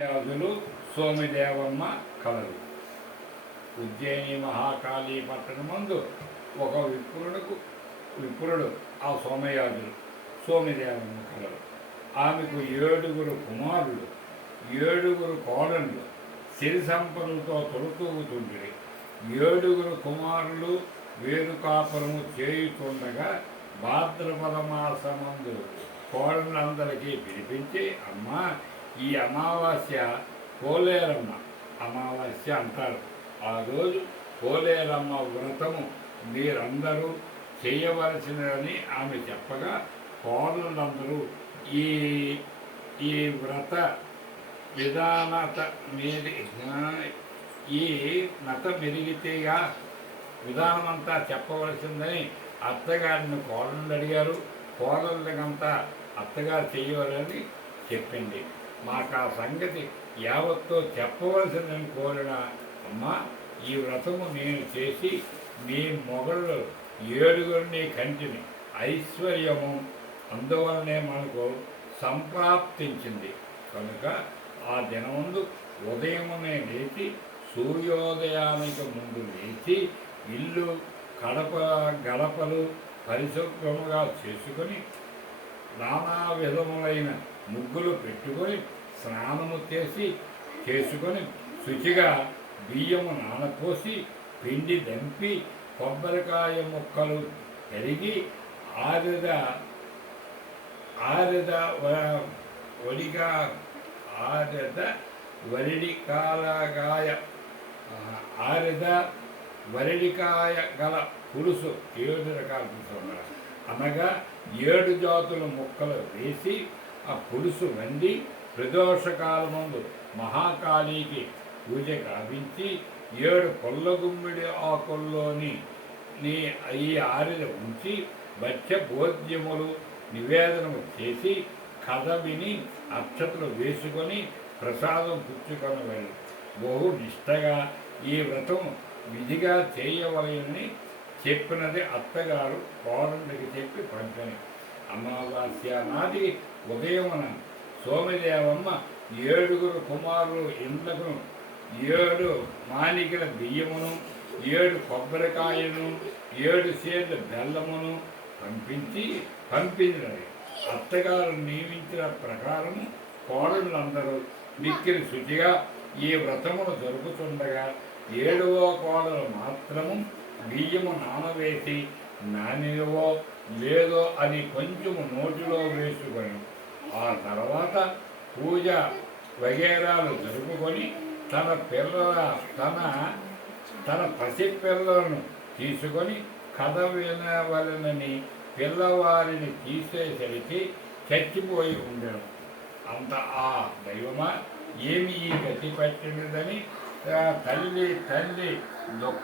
వ్యాధులు సోమిదేవమ్మ కలరు. ఉజ్జయిని మహాకాళీ పట్టణమందు ఒక విప్రుడు ఆ సోమయాజులు సోమిదేవమ్మ కలరు. ఆమెకు 7 కుమారులు 7 కోడళ్ళు సిరి సంపదలతో తొలుతూగుతుండ్రి. 7 కుమారులు వేరు కాపురము చేయుతుండగా భాద్రపద మాసమందు కోడళ్ళందరికీ పిలిపించి, అమ్మా, ఈ అమావాస్య పోలేరమ్మ అమావాస్య అంటారు. ఆ రోజు పోలేరమ్మ వ్రతము మీరందరూ చేయవలసినదని ఆమె చెప్పగా, కోడళ్ళందరూ ఈ ఈ వ్రత విధానత ఈ నత మెరిగితేగా విధానమంతా చెప్పవలసిందని అత్తగారిని కోడళ్ళు అడిగారు. కోడళ్ళకంతా అత్తగారు చేయవాలని చెప్పింది. మాకు ఆ సంగతి యావత్తో చెప్పవలసిందని కోరిన అమ్మ, ఈ వ్రతము నేను చేసి మీ మొగళ్ళు 7 కంటిని ఐశ్వర్యము అందువలనే మనకు సంప్రాప్తించింది కనుక ఆ దినముందు ఉదయమునే లేచి సూర్యోదయానికి ముందు లేచి ఇల్లు గడపలు పరిశుభ్రముగా నానా విధములైన ముగ్గులు పెట్టుకొని స్నానము చేసుకొని శుచిగా బియ్యము నానపోసి పిండి దంపి కొబ్బరికాయ ముక్కలు కరిగి ఆరిద వరిడికాయ గల పులుసు 7 రకాల పులుసు ఉన్నారు. అనగా 7 జాతుల ముక్కలు వేసి ఆ పులుసు వండి ప్రదోషకాలమందు మహాకాళీకి పూజ గావించి 7 పుల్లగుమ్మిడి ఆకుల్లోని ఈ ఆరిద ఉంచి భక్ష్య భోజ్యములు నివేదనము చేసి కథ విని అక్షతలు వేసుకొని ప్రసాదం పుచ్చుకొని వెళ్ళి బహు నిష్టగా ఈ వ్రతం విధిగా చేయవలనని చెప్పినది అత్తగారు కోడలికి చెప్పి పంపని. అమావాస్య నాటి ఉదయమున సోమదేవమ్మ 7 కుమారులు ఇండ్లకు 7 మానికల బియ్యమును 7 కొబ్బరికాయలను 7 సేర్ల బెల్లమును పంపించినది. అత్తగారు నియమించిన ప్రకారము కోడళ్ళందరూ మిక్కిలి శుచిగా ఈ వ్రతమును జరుపుతుండగా 7వ కోడలు మాత్రము బియ్యము నానవేసి నానివో లేదో అని కొంచెము నోటిలో వేసుకొని ఆ తర్వాత పూజ వగేరాలు జరుపుకొని తన పసిపిల్లలను తీసుకొని కథ వినవలనని పిల్లవారిని తీసేసరికి చచ్చిపోయి ఉండడం. అంత ఆ దైవమా ఏమి ఈ గతి పట్టినదని తల్లి దుఃఖ